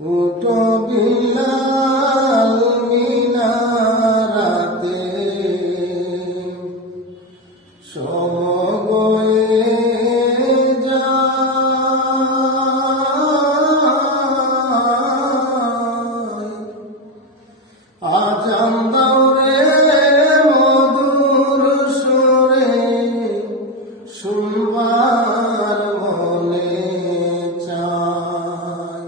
উঠো বিলাল মিনারাতে সমগয়ে যায় আজান দাও রে মধুর সুরে শুনবার মনে চায়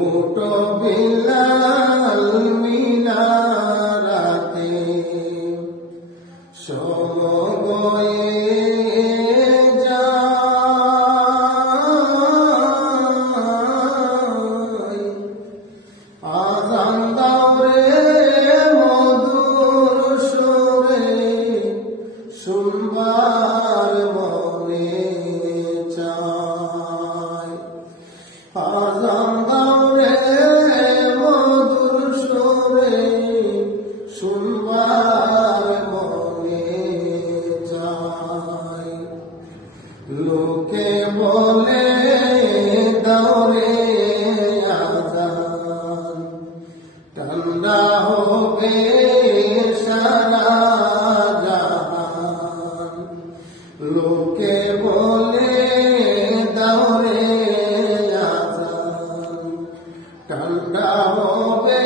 উঠো বিলাল মিনারাতে সমগয়ে যায় আজান দাও রে মধুর সুরে শুনবার মনে চায় আজান দাও রে মধুর সুরে শুনবার মনে চায় লোকে বলে দাও রে আজান ঠান্ডা হবে সারা জাহান লোকে বলে দাও রে আজান ঠান্ডা হবে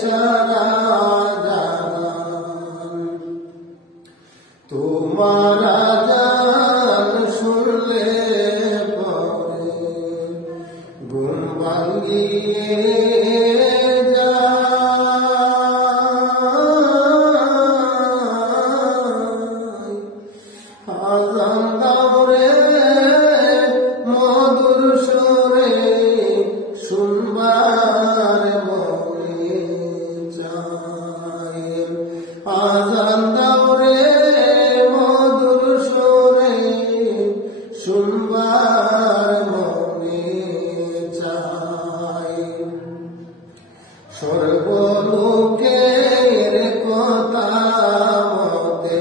সারা জাহান তোমার আজান শুনলে পরে ঘুম ভাঙিয়ে আজান দাও রে মধুর সুরে শুনবার মনে চায় আজান দাও রে মধুর সুরে শুনবার মনে চায় সর্বলোকের কথা মতে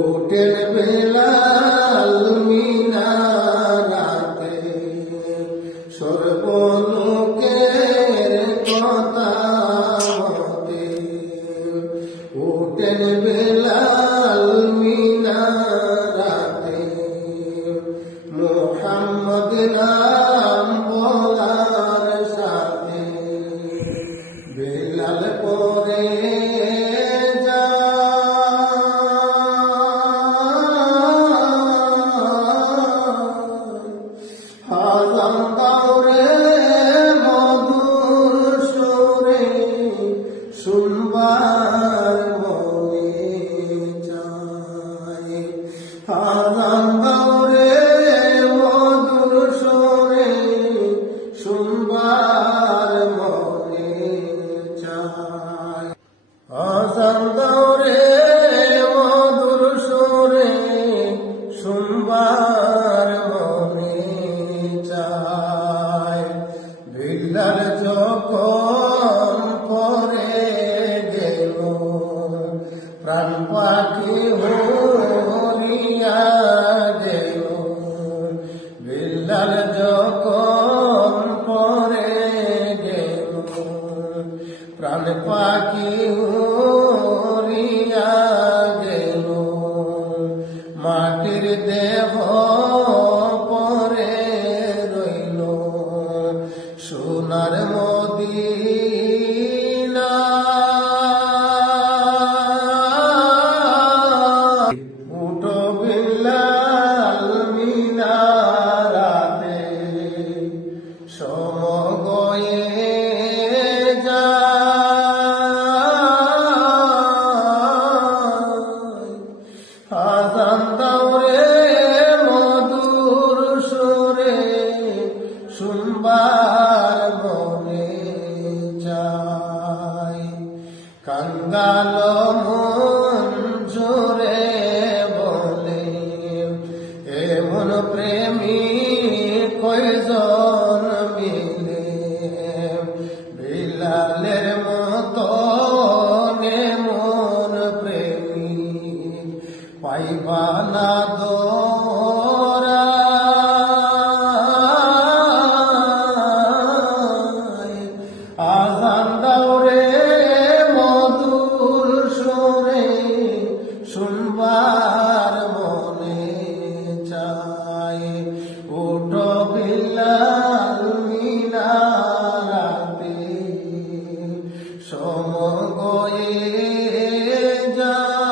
উঠেন বিলাল মিনারাতে সর্বলোকের কথা মতে উঠেন বিলাল মিনারাতে মুহাম্মদ নাম বলার সাথে বিলাল পরে আজান দাও রে মধুর সুরে শুনবার মনে চায় আজান দাও রে মধুর সুরে শুনবার মনে চায় আজান দাও রে মধুর সুরে শুনবার মনে চায় বিলাল যখন পরে গেল প্রাণ পাখি হরিয়া গেল বিলাল যখন পরে গেল প্রাণ পাখি হরিয়া গেল মাটির দেহ পরে রইল সোনার মদিনা উঠো বিলাল মিনারাতে সমগয়ে যায় বার মনে চায় উঠো বিলাল মিনারাতে সমগয়ে যায়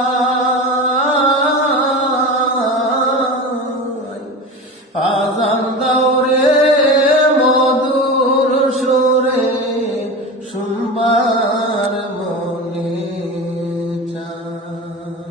আজান দাও